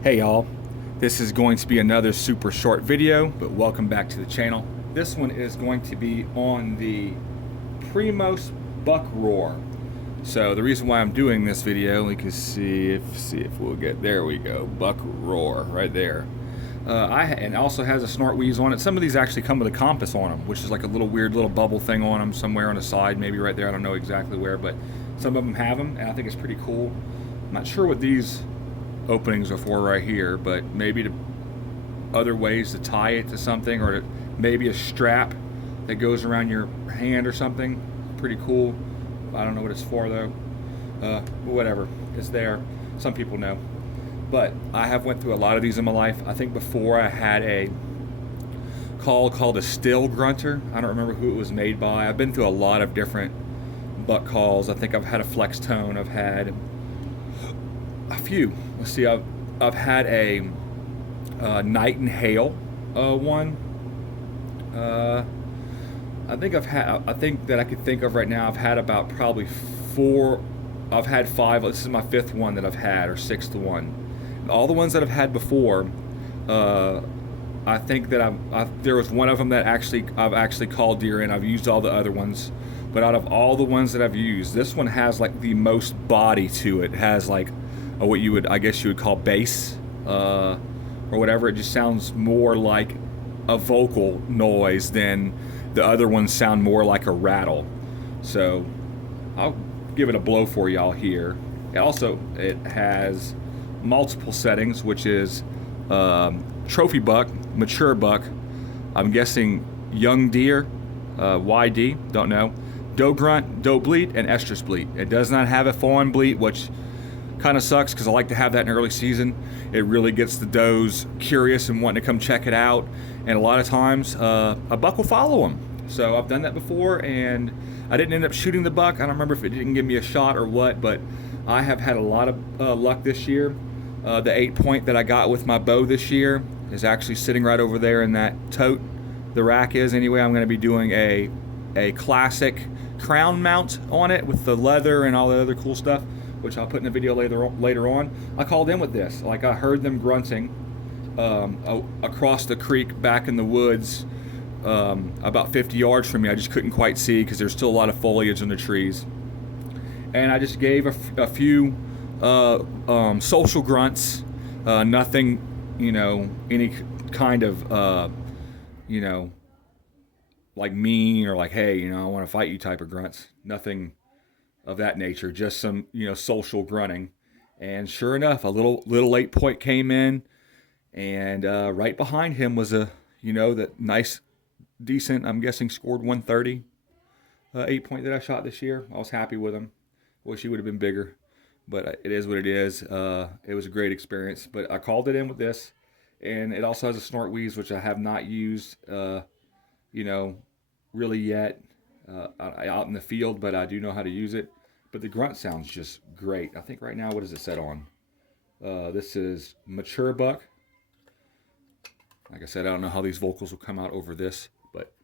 Hey y'all, this is going to be another super short video, but welcome back to the channel. This one is going to be on the Primos buck roar. So the reason why I'm doing this video, we can see if we'll get, there we go, buck roar right there. And also has a snort wheeze on it. Some of these actually come with a compass on them, which is like a little weird little bubble thing on them somewhere on the side, maybe right there. I don't know exactly where, but some of them have them, and I think it's pretty cool. I'm not sure what these openings are for right here, but maybe to other ways to tie it to something, or maybe a strap that goes around your hand or something. Pretty cool. I don't know what it's for though. But whatever, it's there. Some people know. But I have went through a lot of these in my life. I think before I had a call called a still grunter. I don't remember who it was made by. I've been through a lot of different buck calls. I think I've had a flex tone. I've had a few. Let's see. I've had a night and hail one. I think that I could think of right now. I've had about probably four. I've had five. This is my fifth one that I've had, or sixth one. All the ones that I've had before, I think that there was one of them that I've actually called deer in. I've used all the other ones, but out of all the ones that I've used, this one has like the most body to it. It has like what I guess you would call bass, or whatever. It just sounds more like a vocal noise than the other ones sound more like a rattle. So I'll give it a blow for y'all here. It has multiple settings, which is trophy buck, mature buck, I'm guessing young deer, YD, don't know, doe grunt, doe bleat, and estrus bleat. It does not have a fawn bleat, which kind of sucks because I like to have that in early season. It really gets the does curious and wanting to come check it out, and a lot of times a buck will follow them. So I've done that before, and I didn't end up shooting the buck. I don't remember if it didn't give me a shot or what, but I have had a lot of luck this year. The 8-point that I got with my bow this year is actually sitting right over there in that tote. The rack is anyway. I'm going to be doing a classic crown mount on it with the leather and all the other cool stuff, which I'll put in a video later on. I called in with this. Like, I heard them grunting across the creek back in the woods, about 50 yards from me. I just couldn't quite see because there's still a lot of foliage in the trees. And I just gave a few social grunts, nothing, any kind of, like mean or like, hey, I want to fight you type of grunts. Nothing of that nature, just some, social grunting. And sure enough, a little 8-point came in, and right behind him was that nice, decent, I'm guessing scored 130, 8-point that I shot this year. I was happy with him. Wish he would have been bigger, but it is what it is. It was a great experience, but I called it in with this, and it also has a snort wheeze, which I have not used, really yet out in the field, but I do know how to use it. But the grunt sounds just great. I think right now, what is it set on? This is mature buck. Like I said, I don't know how these vocals will come out over this, but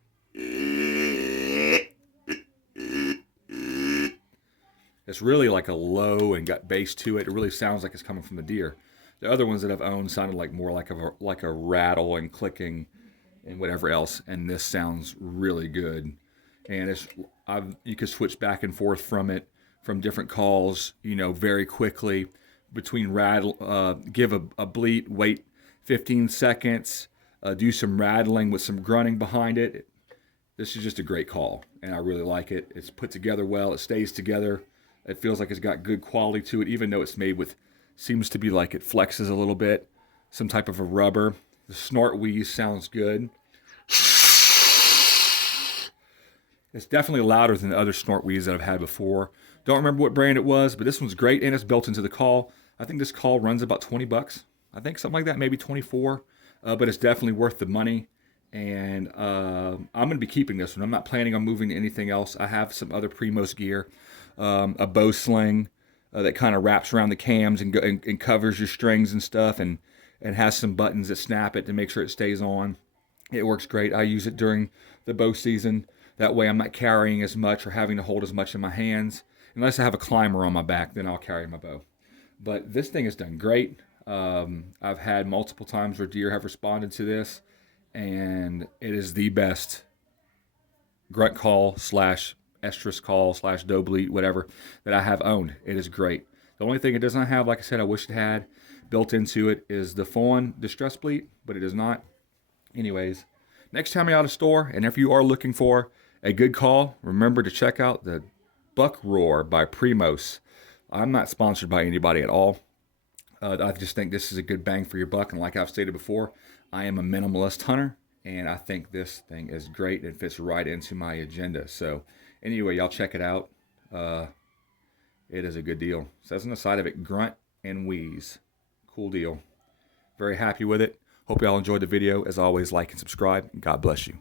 it's really like a low and got bass to it. It really sounds like it's coming from the deer. The other ones that I've owned sounded like more like a rattle and clicking and whatever else, and this sounds really good. And you can switch back and forth from different calls, very quickly between rattle, give a bleat, wait 15 seconds, do some rattling with some grunting behind it. This is just a great call, and I really like it. It's put together well. It stays together. It feels like it's got good quality to it, even though it's made with, seems to be like it flexes a little bit, some type of a rubber. The snort wheeze sounds good. It's definitely louder than the other snort wheeze that I've had before. Don't remember what brand it was, but this one's great, and it's built into the call. I think this call runs about 20 bucks. I think something like that, maybe 24, but it's definitely worth the money. And I'm going to be keeping this one. I'm not planning on moving to anything else. I have some other Primos gear, a bow sling that kind of wraps around the cams and covers your strings and stuff, and has some buttons that snap it to make sure it stays on. It works great. I use it during the bow season. That way I'm not carrying as much or having to hold as much in my hands. Unless I have a climber on my back, then I'll carry my bow. But this thing has done great. I've had multiple times where deer have responded to this, and it is the best grunt call slash estrus call slash doe bleat, whatever, that I have owned. It is great. The only thing it does not have, like I said, I wish it had built into it, is the fawn distress bleat, but it does not. Anyways, next time you're out of store, and if you are looking for a good call, remember to check out the Buck Roar by Primos. I'm not sponsored by anybody at all. I just think this is a good bang for your buck, and like I've stated before, I am a minimalist hunter, and I think this thing is great. It fits right into my agenda. So anyway, y'all check it out. It is a good deal. It says on the side of it, grunt and wheeze. Cool deal. Very happy with it. Hope y'all enjoyed the video. As always, like and subscribe. God bless you.